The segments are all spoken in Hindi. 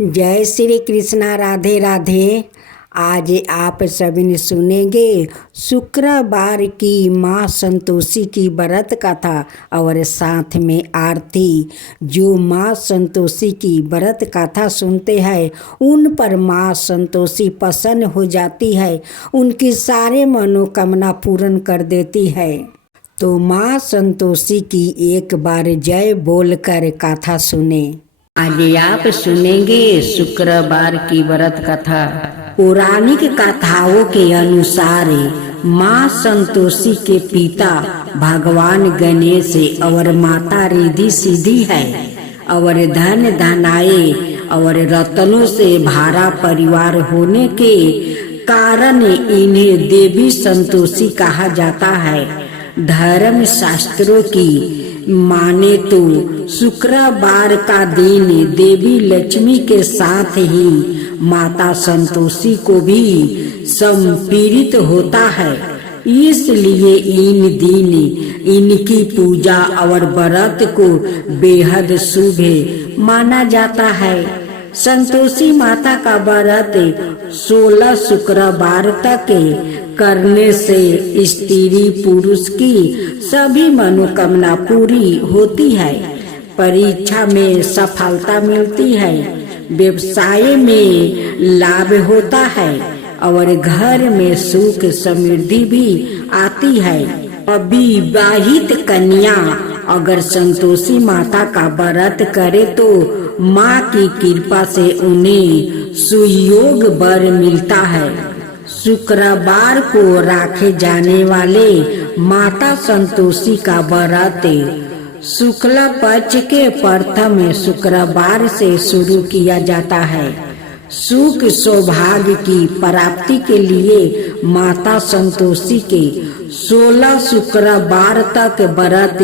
जय श्री कृष्णा। राधे राधे। आज आप सभी ने सुनेंगे शुक्रवार की माँ संतोषी की व्रत कथा और साथ में आरती। जो माँ संतोषी की व्रत कथा सुनते हैं उन पर माँ संतोषी प्रसन्न हो जाती है, उनकी सारे मनोकामना पूर्ण कर देती है। तो माँ संतोषी की एक बार जय बोलकर कथा सुने। आज आप सुनेंगे शुक्रवार की व्रत कथा। पौराणिक कथाओं के अनुसार माँ संतोषी के पिता भगवान गणेश और माता रिद्धि सिद्धि है और धन धनाए और रत्नों से भरा परिवार होने के कारण इन्हें देवी संतोषी कहा जाता है। धर्म शास्त्रों की माने तो शुक्रवार का दिन देवी लक्ष्मी के साथ ही माता संतोषी को भी समर्पित होता है, इसलिए इन दिन इनकी पूजा और व्रत को बेहद शुभ माना जाता है। संतोषी माता का व्रत 16 शुक्रवार तक करने से स्त्री पुरुष की सभी मनोकामना पूरी होती है, परीक्षा में सफलता मिलती है, व्यवसाय में लाभ होता है और घर में सुख समृद्धि भी आती है। अविवाहित कन्या अगर संतोषी माता का व्रत करे तो माँ की कृपा से उन्हें सुयोग वर मिलता है। शुक्रवार को रखे जाने वाले माता संतोषी का व्रत शुक्ल पक्ष के प्रथम शुक्रवार से शुरू किया जाता है। सुख सौभाग्य की प्राप्ति के लिए माता संतोषी के 16 शुक्रवार तक व्रत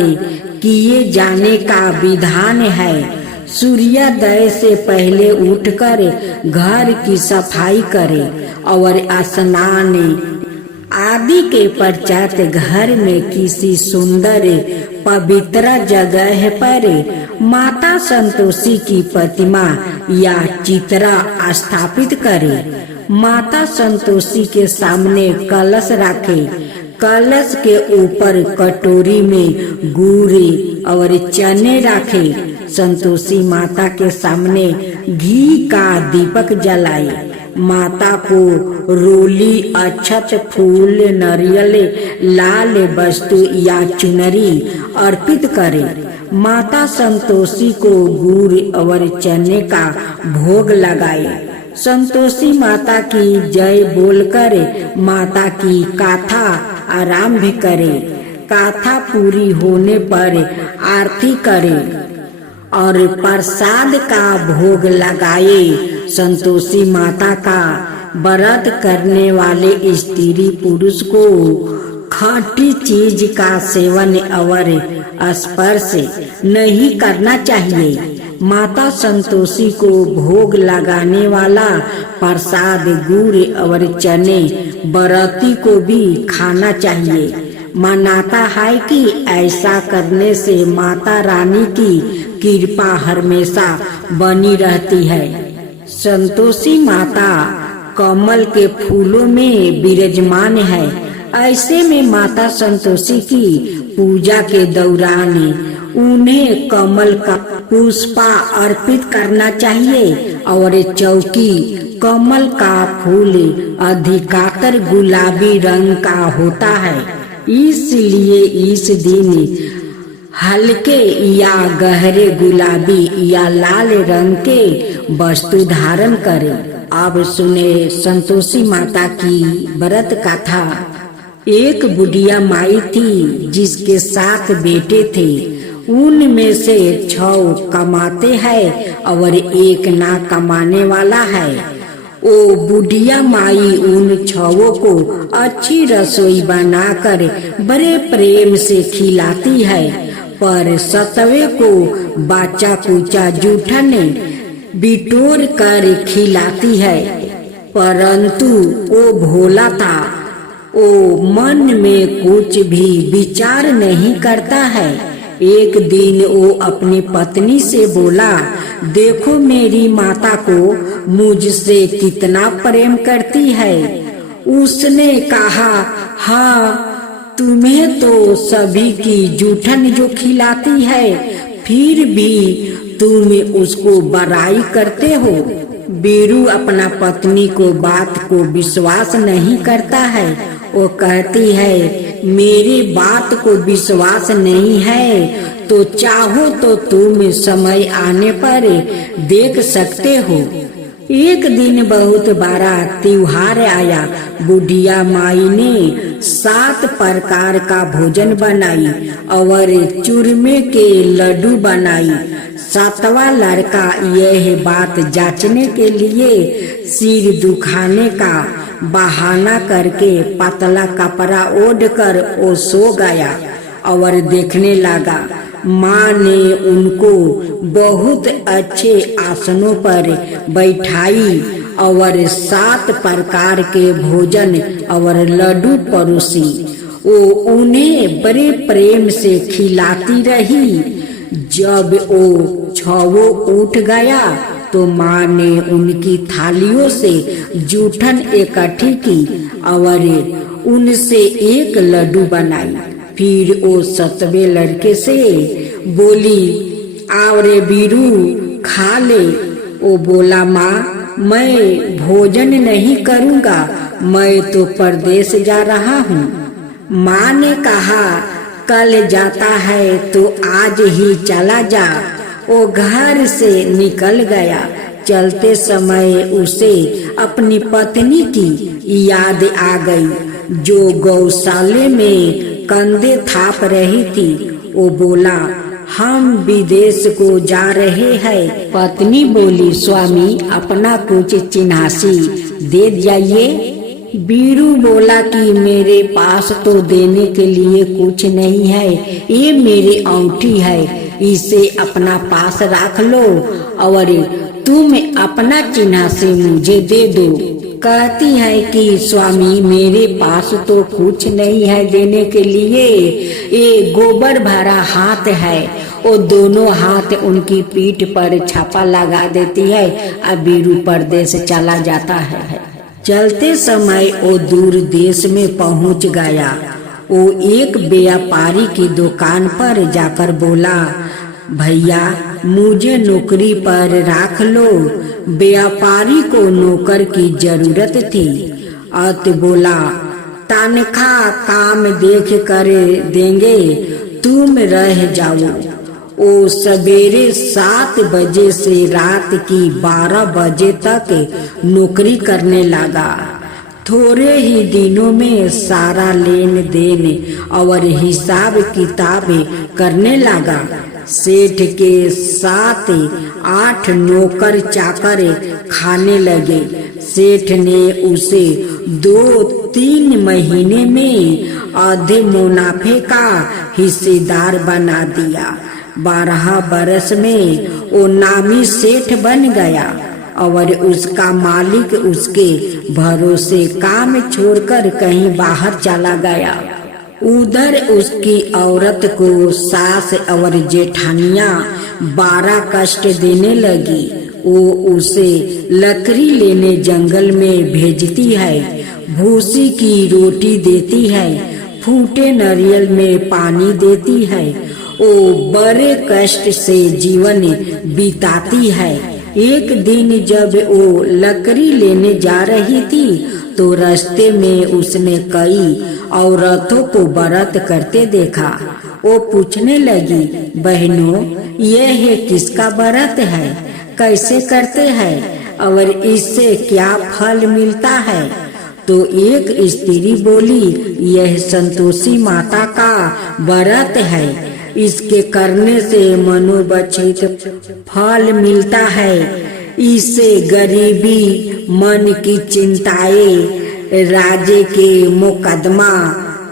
किए जाने का विधान है। सूर्योदय से पहले उठकर घर की सफाई करें और स्नान आदि के पश्चात घर में किसी सुंदर पवित्र जगह पर माता संतोषी की प्रतिमा या चित्र स्थापित करें। माता संतोषी के सामने कलश रखें। कलश के ऊपर कटोरी में गुड़ और चने रखें। संतोषी माता के सामने घी का दीपक जलाए। माता को रोली, अक्षत, फूल, नारियल, लाल वस्तु या चुनरी अर्पित करें। माता संतोषी को गुड़ और चने का भोग लगाए। संतोषी माता की जय बोलकर माता की गाथा आरंभ करें। गाथा पूरी होने पर आरती करें और प्रसाद का भोग लगाए। संतोषी माता का व्रत करने वाले स्त्री पुरुष को खट्टी चीज का सेवन और स्पर्श नहीं करना चाहिए। माता संतोषी को भोग लगाने वाला प्रसाद गुड़ और चने व्रती को भी खाना चाहिए। मानता है कि ऐसा करने से माता रानी की कृपा हमेशा बनी रहती है। संतोषी माता कमल के फूलों में विराजमान है। ऐसे में माता संतोषी की पूजा के दौरान उन्हें कमल का पुष्प अर्पित करना चाहिए और चौकी कमल का फूल अधिकतर गुलाबी रंग का होता है, इसलिए इस दिन हल्के या गहरे गुलाबी या लाल रंग के वस्तु धारण करें। अब सुने संतोषी माता की व्रत कथा। एक बुढ़िया माई थी जिसके 7 बेटे थे। उनमें से 6 कमाते हैं और 1 ना कमाने वाला है। ओ बुढ़िया माई उन 6 को अच्छी रसोई बनाकर बड़े प्रेम से खिलाती है, पर 7वें को बाचा कुचा जूठन बिटोर कर खिलाती है। परंतु वो भोला था, वो मन में कुछ भी विचार नहीं करता है। एक दिन वो अपनी पत्नी से बोला, देखो मेरी माता को मुझसे कितना प्रेम करती है। उसने कहा, हाँ तुम्हें तो सभी की जूठन जो खिलाती है, फिर भी तुम उसको बड़ाई करते हो। बीरू अपना पत्नी को बात को विश्वास नहीं करता है। वो कहती है, मेरी बात को विश्वास नहीं है तो चाहो तो तुम समय आने पर देख सकते हो। एक दिन बहुत बड़ा त्योहार आया। बुढ़िया माई ने 7 प्रकार का भोजन बनाई और चूरमे के लड्डू बनाई। 7वां लड़का यह बात जांचने के लिए सिर दुखाने का बहाना करके पतला कपड़ा ओढ़कर वो सो गया और देखने लगा। माँ ने उनको बहुत अच्छे आसनों पर बैठाई और 7 प्रकार के भोजन और लड्डू परोसी। वो उन्हें बड़े प्रेम से खिलाती रही। जब वो 6 उठ गया तो माँ ने उनकी थालियों से जूठन इकट्ठी की और उनसे एक लड्डू बनाई। फिर वो 7वें लड़के से बोली, आओ रे बीरू खा ले। वो बोला, माँ मैं भोजन नहीं करूँगा, मैं तो परदेश जा रहा हूँ। माँ ने कहा, कल जाता है तो आज ही चला जा। वो घर से निकल गया। चलते समय उसे अपनी पत्नी की याद आ गई जो गौशाले में कंधे थाप रही थी। वो बोला, हम विदेश को जा रहे हैं। पत्नी बोली, स्वामी अपना कुछ चिन्हासी दे जाइए। बीरू बोला कि मेरे पास तो देने के लिए कुछ नहीं है, ये मेरी अंगूठी है, इसे अपना पास रख लो और तुम अपना चिन्हासी मुझे दे दो। कहती है कि स्वामी मेरे पास तो कुछ नहीं है देने के लिए, ये गोबर भरा हाथ है। वो दोनों हाथ उनकी पीठ पर छापा लगा देती है और बीरू परदेश चला जाता है। चलते समय वो दूर देश में पहुंच गया। वो एक व्यापारी की दुकान पर जाकर बोला, भैया मुझे नौकरी पर रख लो। व्यापारी को नौकर की जरूरत थी। अत बोला, तनख्वाह काम देख कर देंगे, तुम रह जाओ। वो सवेरे 7 बजे से रात की 12 बजे तक नौकरी करने लगा। थोड़े ही दिनों में सारा लेन देन और हिसाब किताब करने लगा। सेठ के 7-8 नौकर चाकर खाने लगे। सेठ ने उसे 2-3 महीने में आधे मुनाफे का हिस्सेदार बना दिया। 12 बरस में वो नामी सेठ बन गया और उसका मालिक उसके भरोसे काम छोड़कर कहीं बाहर चला गया। उधर उसकी औरत को सास और जेठानियां 12 कष्ट देने लगी। वो उसे लकड़ी लेने जंगल में भेजती है, भूसी की रोटी देती है, फूटे नारियल में पानी देती है। वो बड़े कष्ट से जीवन बिताती है। एक दिन जब वो लकड़ी लेने जा रही थी तो रास्ते में उसने कई औरतों को व्रत करते देखा। वो पूछने लगी, बहनों यह किसका व्रत है, कैसे करते हैं और इससे क्या फल मिलता है? तो एक स्त्री बोली, यह संतोषी माता का व्रत है, इसके करने से मनोवांछित फल मिलता है। इससे गरीबी, मन की चिंताएं, राजे के मुकदमा,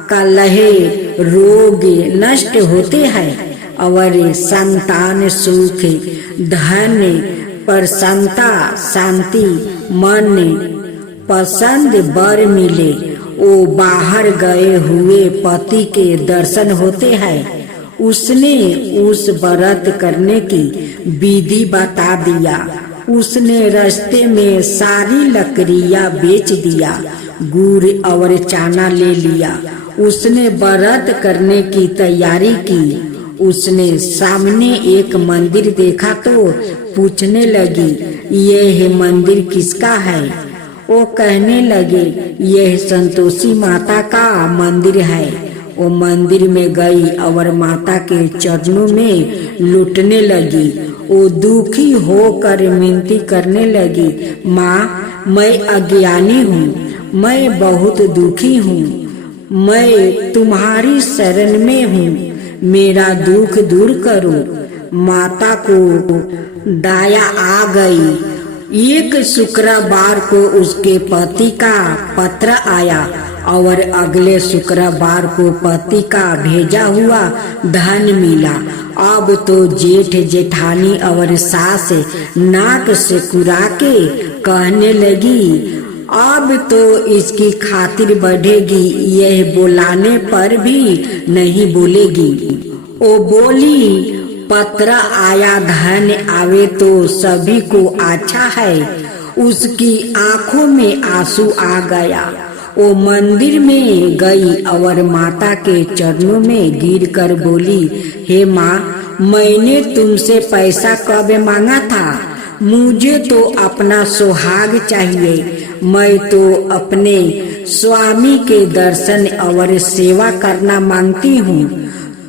कलह, रोग नष्ट होते हैं और संतान सुख, धन, प्रसन्नता, शांति, मन पसंद वर मिले। वो बाहर गए हुए पति के दर्शन होते हैं। उसने उस व्रत करने की विधि बता दिया। उसने रास्ते में सारी लकड़ियां बेच दिया, गुड़ और चना ले लिया। उसने व्रत करने की तैयारी की। उसने सामने एक मंदिर देखा तो पूछने लगी, यह मंदिर किसका है? वो कहने लगे, यह संतोषी माता का मंदिर है। वो मंदिर में गई और माता के चरणों में लुटने लगी। वो दुखी होकर विनती करने लगी, माँ, मैं अज्ञानी हूँ, मैं बहुत दुखी हूँ, मैं तुम्हारी शरण में हूँ, मेरा दुख दूर करो। माता को दया आ गई। एक शुक्रवार को उसके पति का पत्र आया और अगले शुक्रवार को पति का भेजा हुआ धन मिला। अब तो जेठ जेठानी और सास नाक से कुरा के कहने लगी, अब तो इसकी खातिर बढ़ेगी, यह बुलाने पर भी नहीं बोलेगी। वो बोली, पत्र आया धन आवे तो सभी को अच्छा है। उसकी आंखों में आंसू आ गया। वो मंदिर में गई और माता के चरणों में गिरकर बोली, हे माँ, मैंने तुमसे पैसा कब मांगा था? मुझे तो अपना सुहाग चाहिए। मैं तो अपने स्वामी के दर्शन और सेवा करना मांगती हूँ।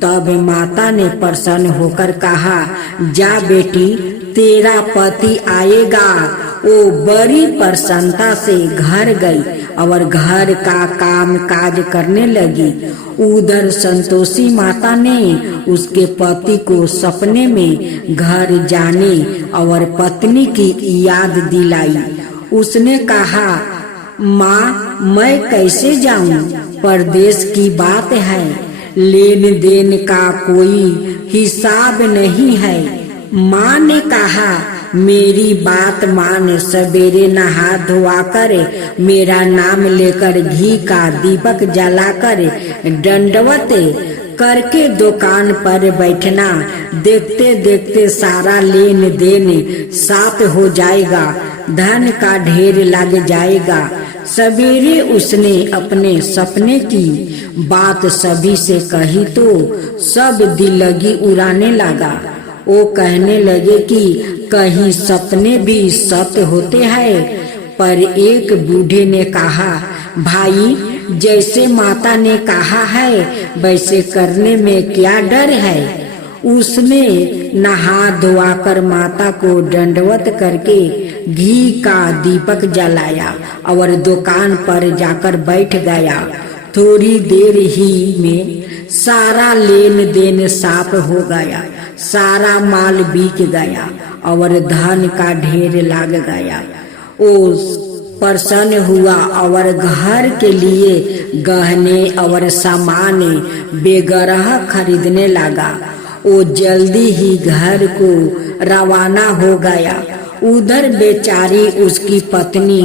तब माता ने प्रसन्न होकर कहा, जा बेटी, तेरा पति आएगा। वो बड़ी प्रसन्नता से घर गई और घर का काम काज करने लगी। उधर संतोषी माता ने उसके पति को सपने में घर जाने और पत्नी की याद दिलाई। उसने कहा, माँ, मैं कैसे जाऊं? परदेश की बात है, लेन देन का कोई हिसाब नहीं है। माँ ने कहा, मेरी बात मान, सवेरे नहा धोआ कर मेरा नाम लेकर घी का दीपक जलाकर दंडवत करके दुकान पर बैठना। देखते देखते सारा लेन देन साफ हो जाएगा, धन का ढेर लग जाएगा। सवेरे उसने अपने सपने की बात सभी से कही तो सब दिलगी उड़ाने लगा। वो कहने लगे कि कहीं सपने भी सत्य होते हैं। पर एक बूढ़े ने कहा, भाई, जैसे माता ने कहा है वैसे करने में क्या डर है? उसने नहा धोआकर माता को दंडवत करके घी का दीपक जलाया और दुकान पर जाकर बैठ गया। थोड़ी देर ही में सारा लेन देन साफ हो गया, सारा माल बिक गया और धन का ढेर लग गया। वो प्रसन्न हुआ और घर के लिए गहने और सामान बेगरह खरीदने लगा। वो जल्दी ही घर को रवाना हो गया। उधर बेचारी उसकी पत्नी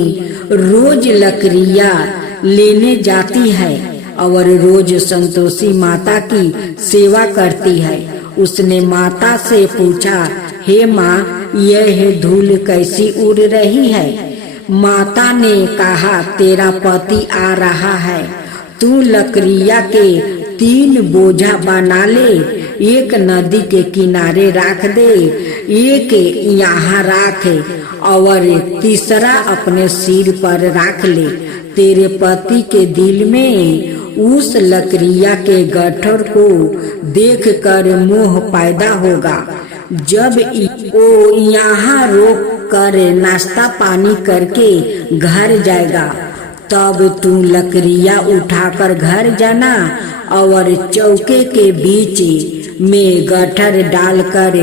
रोज लकड़ियां लेने जाती है और रोज संतोषी माता की सेवा करती है। उसने माता से पूछा, हे माँ, यह धूल कैसी उड़ रही है? माता ने कहा, तेरा पति आ रहा है, तू लकड़िया के 3 बोझा बना ले, एक नदी के किनारे रख दे, एक यहाँ रख और तीसरा अपने सिर पर रख ले। तेरे पति के दिल में उस लकड़िया के गट्ठर को देखकर मोह पैदा होगा। जब वो यहाँ रोक कर नाश्ता पानी करके घर जाएगा, तब तू लकड़ियाँ उठाकर घर जाना और चौके के बीच में गट्ठर डालकर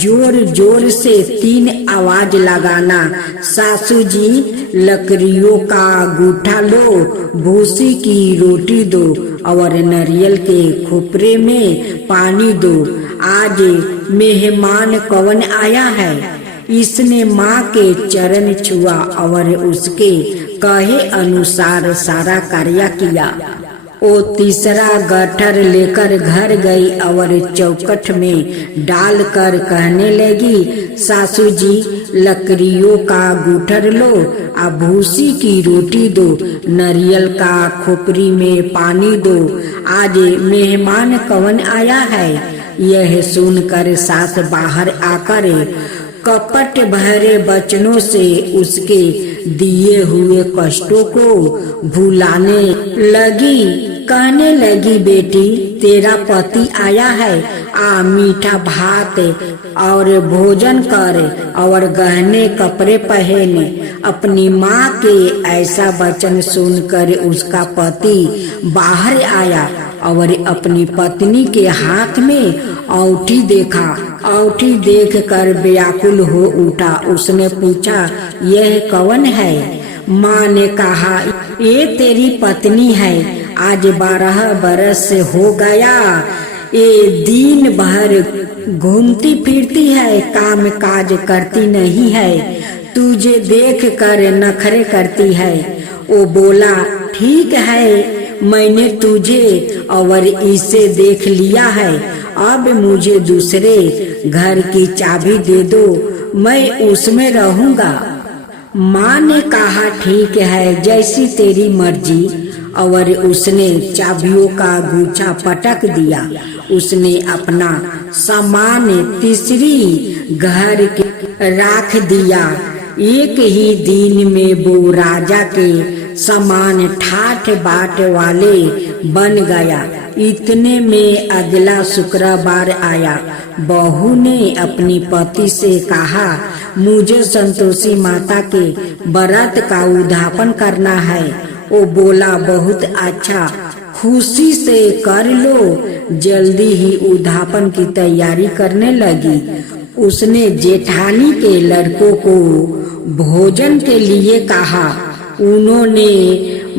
जोर जोर से 3 आवाज लगाना, सासू जी, लकड़ियों का गूठा लो, भूसी की रोटी दो और नारियल के खोपरे में पानी दो। आज मेहमान कौन आया है? इसने माँ के चरण छुआ और उसके कहे अनुसार सारा कार्य किया। वो तीसरा गट्ठर लेकर घर गई और चौखट में डालकर कहने लगी, सासू जी लकड़ियों का गूठर लो, अब भूसी की रोटी दो, नारियल का खोपड़ी में पानी दो, आज मेहमान कौन आया है। यह सुनकर सास बाहर आकर कपट भरे वचनों से उसके दिए हुए कष्टों को भुलाने लगी। कहने लगी, बेटी तेरा पति आया है, आ मीठा भात और भोजन कर और गहने कपड़े पहने। अपनी माँ के ऐसा वचन सुनकर उसका पति बाहर आया और अपनी पत्नी के हाथ में औंठी देखा। औंठी देखकर व्याकुल हो उठा। उसने पूछा, यह कौन है। माँ ने कहा, ये तेरी पत्नी है, आज 12 बरस हो गया, ये दिन भर घूमती फिरती है, काम काज करती नहीं है, तुझे देख कर नखरे करती है। वो बोला, ठीक है, मैंने तुझे और इसे देख लिया है, अब मुझे दूसरे घर की चाबी दे दो, मैं उसमें रहूंगा। माँ ने कहा, ठीक है, जैसी तेरी मर्जी। और उसने चाबियों का गुच्छा पटक दिया। उसने अपना सामान तीसरी घर के रख दिया। एक ही दिन में वो राजा के समान ठाठ बाट वाले बन गया। इतने में अगला शुक्रवार आया। बहू ने अपनी पति से कहा, मुझे संतोषी माता के व्रत का उद्यापन करना है। वो बोला, बहुत अच्छा, खुशी से कर लो। जल्दी ही उद्यापन की तैयारी करने लगी। उसने जेठानी के लड़कों को भोजन के लिए कहा। उन्होंने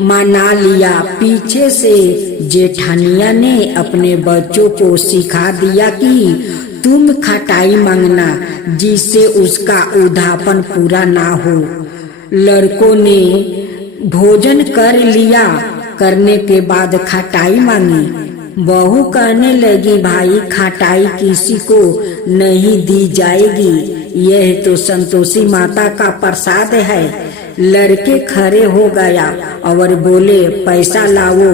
मना लिया। पीछे से जेठानिया ने अपने बच्चों को सिखा दिया कि तुम खटाई मांगना, जिससे उसका उद्यापन पूरा ना हो। लड़कों ने भोजन कर लिया। करने के बाद खटाई मांगी। बहू कहने लगी, भाई खटाई किसी को नहीं दी जाएगी, यह तो संतोषी माता का प्रसाद है। लड़के खड़े हो गया और बोले, पैसा लाओ।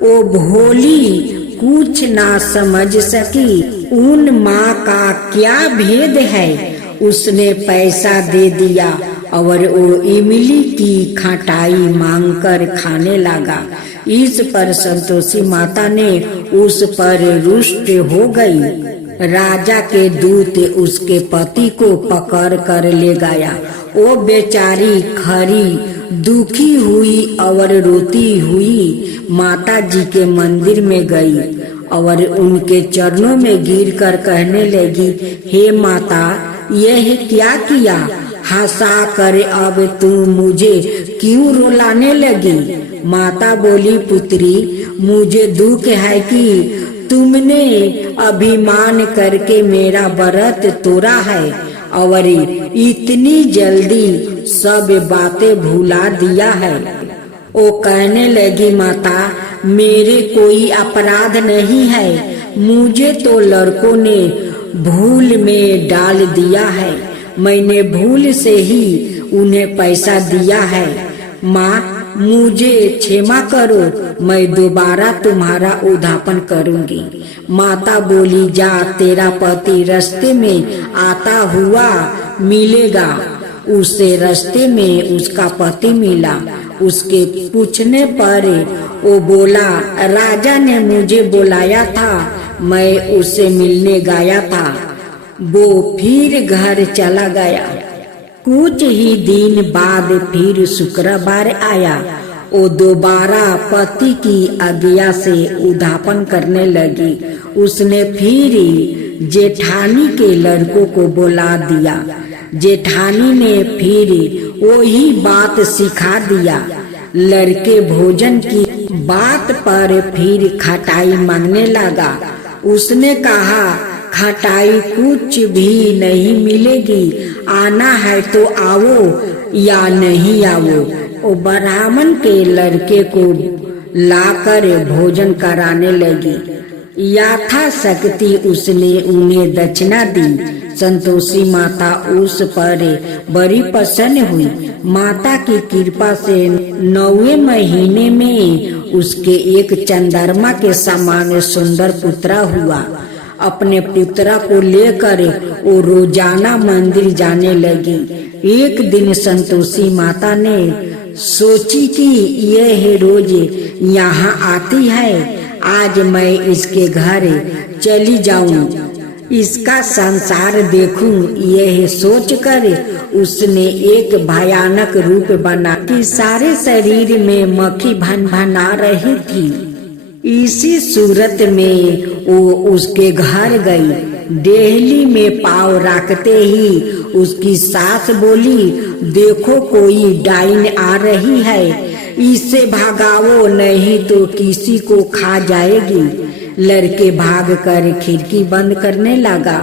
वो भोली कुछ ना समझ सकी, उन माँ का क्या भेद है। उसने पैसा दे दिया और वो इमली की खटाई मांगकर खाने लगा। इस पर संतोषी माता ने उस पर रुष्ट हो गई। राजा के दूत उसके पति को पकड़ कर ले गया। वो बेचारी खरी दुखी हुई और रोती हुई माता जी के मंदिर में गई और उनके चरणों में गिरकर कहने लगी, हे माता, यह क्या किया। हंसा कर अब तू मुझे क्यों रुलाने लगी। माता बोली, पुत्री, मुझे दुख है कि तुमने अभिमान करके मेरा व्रत तोड़ा है और इतनी जल्दी सब बातें भुला दिया है। वो कहने लगी, माता, मेरे कोई अपराध नहीं है, मुझे तो लड़कों ने भूल में डाल दिया है, मैंने भूल से ही उन्हें पैसा दिया है। माँ, मुझे क्षमा करो, मैं दोबारा तुम्हारा उद्यापन करूंगी। माता बोली, जा, तेरा पति रास्ते में आता हुआ मिलेगा। उसे रास्ते में उसका पति मिला। उसके पूछने पर वो बोला, राजा ने मुझे बुलाया था, मैं उससे मिलने गया था। वो फिर घर चला गया। कुछ ही दिन बाद फिर शुक्रवार आया। वो दोबारा पति की आज्ञा से उद्यापन करने लगी। उसने फिर जेठानी के लड़कों को बुला दिया। जेठानी ने फिर वही बात सिखा दिया। लड़के भोजन की बात पर फिर खटाई मांगने लगा। उसने कहा, खटाई कुछ भी नहीं मिलेगी, आना है तो आओ या नहीं आओ। वो ब्राह्मण के लड़के को लाकर भोजन कराने लगी। यथाशक्ति उसने उन्हें दक्षिणा दी। संतोषी माता उस पर बड़ी प्रसन्न हुई। माता की कृपा से 9वें महीने में उसके एक चंद्रमा के समान सुंदर पुत्रा हुआ। अपने पुत्रा को लेकर वो रोजाना मंदिर जाने लगी। एक दिन संतोषी माता ने सोची कि यह रोज यहाँ आती है, आज मैं इसके घर चली जाऊं, इसका संसार देखूं। यह सोचकर उसने एक भयानक रूप बना कि सारे शरीर में मक्खी भनभना रही थी। इसी सूरत में वो उसके घर गई। डेहली में पाँव रखते ही उसकी सास बोली, देखो कोई डाइन आ रही है, इससे भागाओ नहीं तो किसी को खा जाएगी। लड़के भाग कर खिड़की बंद करने लगा।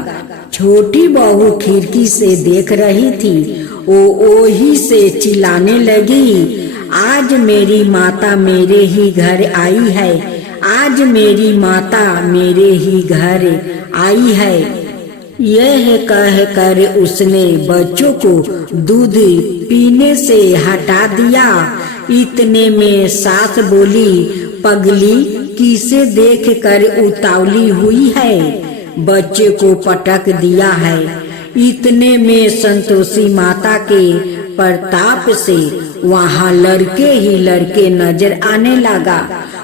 छोटी बहू खिड़की से देख रही थी। वो ही से चिल्लाने लगी, आज मेरी माता मेरे ही घर आई है, आज मेरी माता मेरे ही घर आई है। यह कह कर उसने बच्चों को दूध पीने से हटा दिया। इतने में सास बोली, पगली किसे देख कर उतावली हुई है, बच्चे को पटक दिया है। इतने में संतोषी माता के प्रताप से वहाँ लड़के ही लड़के नजर आने लगा।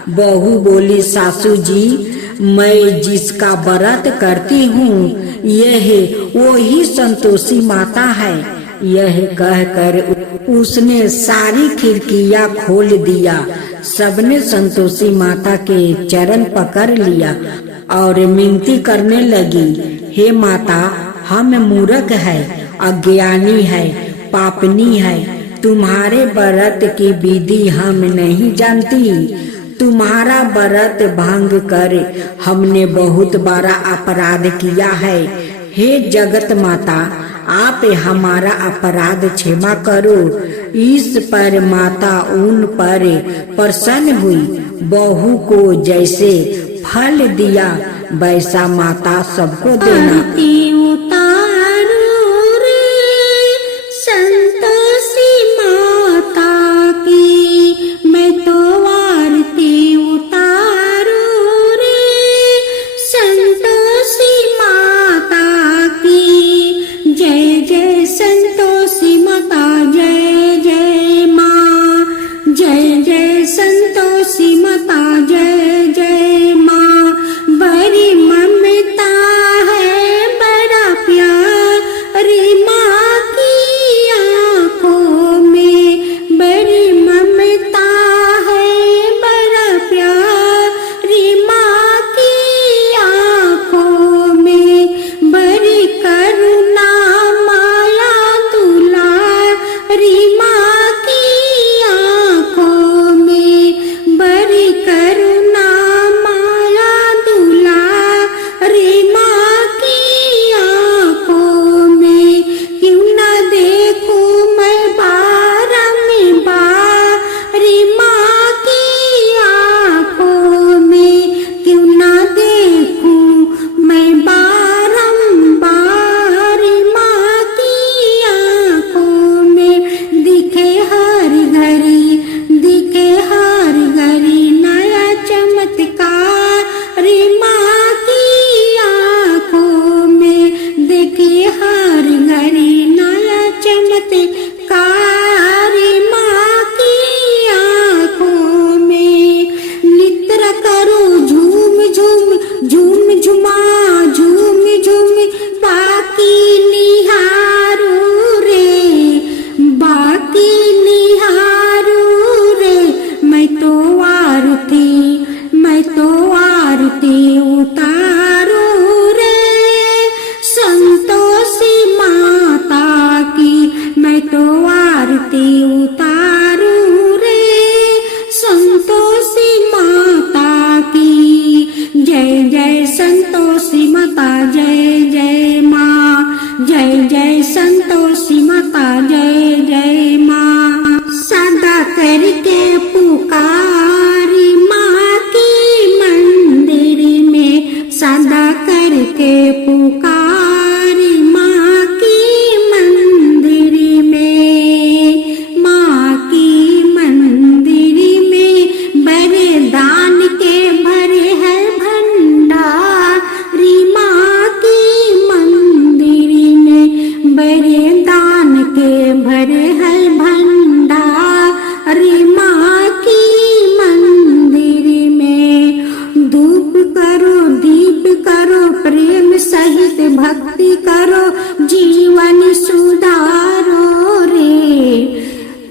बहू बोली, सासू जी मैं जिसका व्रत करती हूँ यह वो ही संतोषी माता है। यह कहकर उसने सारी खिड़कियां खोल दिया। सबने संतोषी माता के चरण पकड़ लिया और मिनती करने लगी, हे माता, हम मूर्ख है, अज्ञानी है, पापनी है, तुम्हारे व्रत की विधि हम नहीं जानती। तुम्हारा व्रत भंग कर हमने बहुत बड़ा अपराध किया है। हे जगत माता, आप हमारा अपराध क्षमा करो। इस पर माता उन पर प्रसन्न हुई। बहू को जैसे फल दिया वैसा माता सबको देना। जय जय माँ, बड़ी ममता है।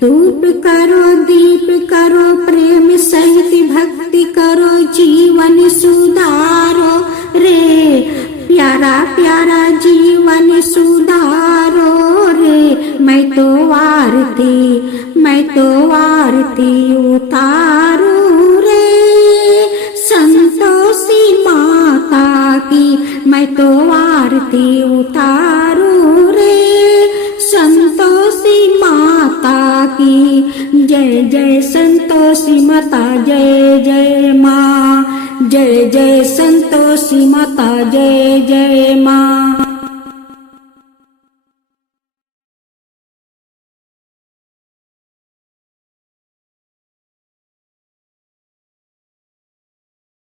धूप करो दीप करो प्रेम सहित भक्ति करो जीवन सुधारो रे प्यारा प्यारा जीवन सुधारो रे मैं तो आरती उतारू रे संतोषी माता की मैं तो आरती उतारू रे संतोषी माता की जय जय संतोषी माता जय जय माँ जय जय संतोषी माता जय जय माँ।